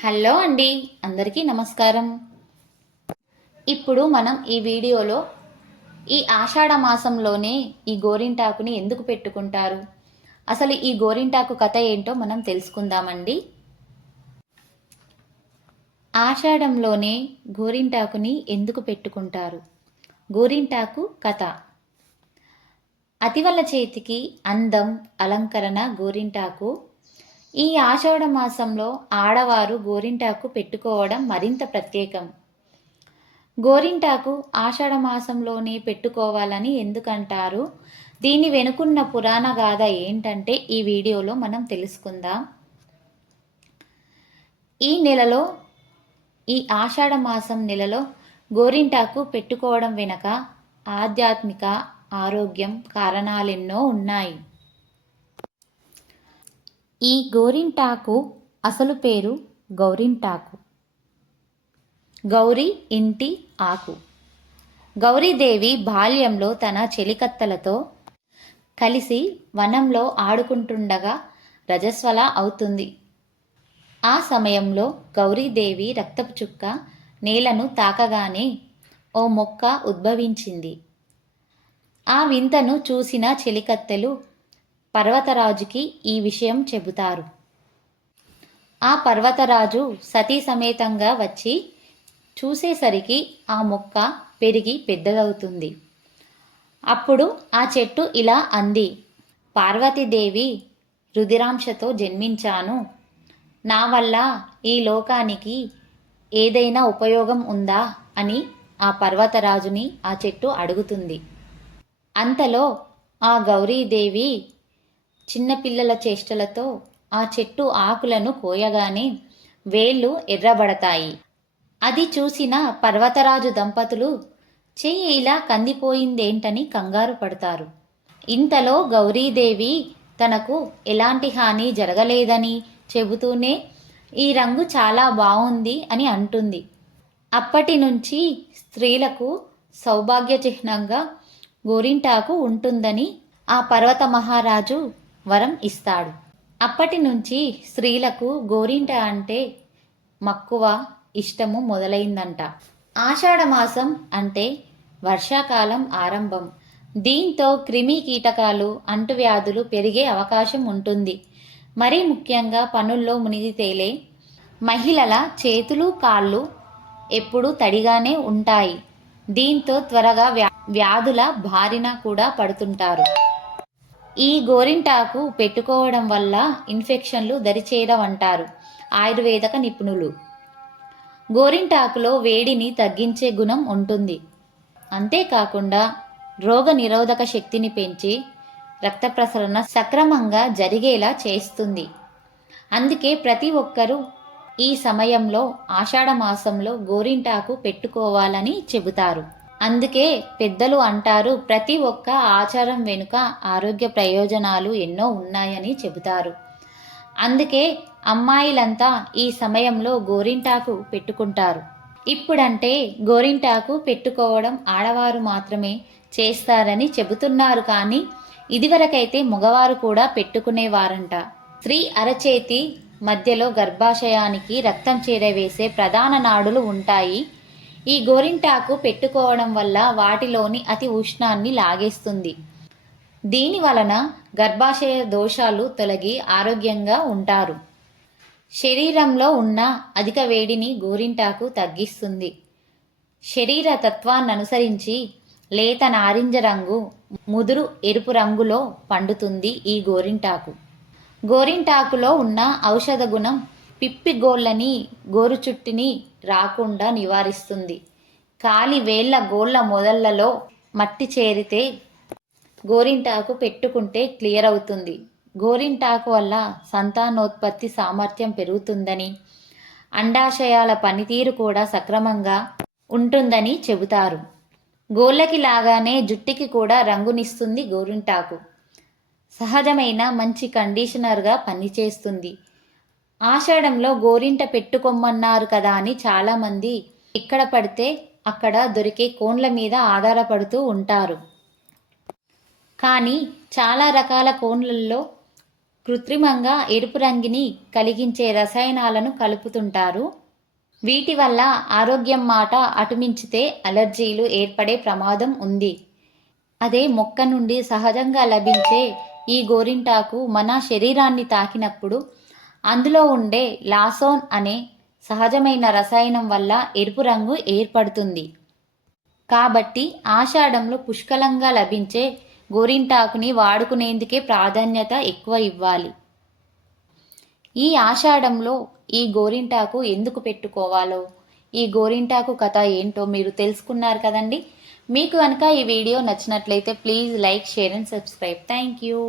Hello అండి, అందరికీ నమస్కారం. ఇప్పుడు మనం ఈ వీడియోలో ఈ ఆషాఢ మాసంలోనే ఈ గోరింటాకుని ఎందుకు పెట్టుకుంటారు, అసలు ఈ గోరింటాకు కథ ఏంటో మనం తెలుసుకుందామండి. ఆషాఢంలోనే గోరింటాకుని ఎందుకు పెట్టుకుంటారు? గోరింటాకు కథ. అతివల చేతికి అందం, అలంకరణ గోరింటాకు. ఈ ఆషాఢ మాసంలో ఆడవారు గోరింటాకు పెట్టుకోవడం మరింత ప్రత్యేకం. గోరింటాకు ఆషాఢ మాసంలోనే పెట్టుకోవాలని ఎందుకంటారు? దీని వెనుకున్న పురాణ గాథ ఏంటంటే ఈ వీడియోలో మనం తెలుసుకుందాం. ఈ నెలలో, ఈ ఆషాఢ మాసం నెలలో గోరింటాకు పెట్టుకోవడం వెనక ఆధ్యాత్మిక, ఆరోగ్యం కారణాలెన్నో ఉన్నాయి. ఈ గోరింటాకు అసలు పేరు గౌరింటాకు. గౌరీ ఇంటి ఆకు. గౌరీదేవి బాల్యంలో తన చెలికత్తలతో కలిసి వనంలో ఆడుకుంటుండగా రజస్వల అవుతుంది. ఆ సమయంలో గౌరీదేవి రక్తపు చుక్క నేలను తాకగానే ఓ మొక్క ఉద్భవించింది. ఆ వింతను చూసిన చెలికత్తెలు పర్వతరాజుకి ఈ విషయం చెబుతారు. ఆ పర్వతరాజు సతీ సమేతంగా వచ్చి చూసేసరికి ఆ మొక్క పెరిగి పెద్దదవుతుంది. అప్పుడు ఆ చెట్టు ఇలా అంది: పార్వతీదేవి, రుధిరాంశతో జన్మించాను. నా వల్ల ఈ లోకానికి ఏదైనా ఉపయోగం ఉందా అని ఆ పర్వతరాజుని ఆ చెట్టు అడుగుతుంది. అంతలో ఆ గౌరీదేవి చిన్నపిల్లల చేష్టలతో ఆ చెట్టు ఆకులను కోయగానే వేళ్ళు ఎర్రబడతాయి. అది చూసిన పర్వతరాజు దంపతులు చెయ్యి ఇలా కందిపోయిందేంటని కంగారు పడతారు. ఇంతలో గౌరీదేవి తనకు ఎలాంటి హాని జరగలేదని చెబుతూనే ఈ రంగు చాలా బాగుంది అని అంటుంది. అప్పటి నుంచి స్త్రీలకు సౌభాగ్య చిహ్నంగా గోరింటాకు ఉంటుందని ఆ పర్వత మహారాజు వరం ఇస్తాడు. అప్పటి నుంచి స్త్రీలకు గోరింట అంటే మక్కువ, ఇష్టము మొదలైందంట. ఆషాఢ మాసం అంటే వర్షాకాలం ఆరంభం. దీంతో క్రిమి కీటకాలు, అంటువ్యాధులు పెరిగే అవకాశం ఉంటుంది. మరీ ముఖ్యంగా పనుల్లో మునిగి తేలే మహిళల చేతులు, కాళ్ళు ఎప్పుడూ తడిగానే ఉంటాయి. దీంతో త్వరగా వ్యాధుల బారిన కూడా పడుతుంటారు. ఈ గోరింటాకు పెట్టుకోవడం వల్ల ఇన్ఫెక్షన్లు దరిచేరవంటారు ఆయుర్వేదక నిపుణులు. గోరింటాకులో వేడిని తగ్గించే గుణం ఉంటుంది. అంతేకాకుండా రోగ నిరోధక శక్తిని పెంచి రక్త ప్రసరణ సక్రమంగా జరిగేలా చేస్తుంది. అందుకే ప్రతి ఒక్కరూ ఈ సమయంలో ఆషాఢ మాసంలో గోరింటాకు పెట్టుకోవాలని చెబుతారు. అందుకే పెద్దలు అంటారు, ప్రతి ఒక్క ఆచారం వెనుక ఆరోగ్య ప్రయోజనాలు ఎన్నో ఉన్నాయని చెబుతారు. అందుకే అమ్మాయిలంతా ఈ సమయంలో గోరింటాకు పెట్టుకుంటారు. ఇప్పుడంటే గోరింటాకు పెట్టుకోవడం ఆడవారు మాత్రమే చేస్తారని చెబుతున్నారు, కానీ ఇదివరకైతే మగవారు కూడా పెట్టుకునేవారంట. స్త్రీ అరచేతి మధ్యలో గర్భాశయానికి రక్తం చేరవేసే ప్రధాన నాడులు ఉంటాయి. ఈ గోరింటాకు పెట్టుకోవడం వల్ల వాటిలోని అతి ఉష్ణాన్ని లాగేస్తుంది. దీని వలన గర్భాశయ దోషాలు తొలగి ఆరోగ్యంగా ఉంటారు. శరీరంలో ఉన్న అధిక వేడిని గోరింటాకు తగ్గిస్తుంది. శరీర తత్వాన్ననుసరించి లేత నారింజ రంగు, ముదురు ఎరుపు రంగులో పండుతుంది ఈ గోరింటాకు. గోరింటాకులో ఉన్న ఔషధ గుణం పిప్పి గోళ్ళని, గోరుచుట్టిని రాకుండా నివారిస్తుంది. కాలి వేళ్ల గోళ్ళ మొదళ్లలో మట్టి చేరితే గోరింటాకు పెట్టుకుంటే క్లియర్ అవుతుంది. గోరింటాకు వల్ల సంతానోత్పత్తి సామర్థ్యం పెరుగుతుందని, అండాశయాల పనితీరు కూడా సక్రమంగా ఉంటుందని చెబుతారు. గోళ్ళకి లాగానే జుట్టుకి కూడా రంగునిస్తుంది గోరింటాకు. సహజమైన మంచి కండిషనర్గా పనిచేస్తుంది. ఆషాఢంలో గోరింట పెట్టుకోమన్నారు కదా అని చాలామంది ఎక్కడ పడితే అక్కడ దొరికే కోన్ల మీద ఆధారపడుతూ ఉంటారు. కానీ చాలా రకాల కోన్లలో కృత్రిమంగా ఎరుపు రంగుని కలిగించే రసాయనాలను కలుపుతుంటారు. వీటి వల్ల ఆరోగ్యం మాట అటుమించితే అలర్జీలు ఏర్పడే ప్రమాదం ఉంది. అదే మొక్క నుండి సహజంగా లభించే ఈ గోరింటాకు మన శరీరాన్ని తాకినప్పుడు అందులో ఉండే లాసోన్ అనే సహజమైన రసాయనం వల్ల ఎరుపు రంగు ఏర్పడుతుంది. కాబట్టి ఆషాఢంలో పుష్కలంగా లభించే గోరింటాకుని వాడుకునేందుకే ప్రాధాన్యత ఎక్కువ ఇవ్వాలి. ఈ ఆషాఢంలో ఈ గోరింటాకు ఎందుకు పెట్టుకోవాలో, ఈ గోరింటాకు కథ ఏంటో మీరు తెలుసుకున్నారు కదండి. మీకు కనుక ఈ వీడియో నచ్చినట్లయితే please like, share and subscribe. Thank you.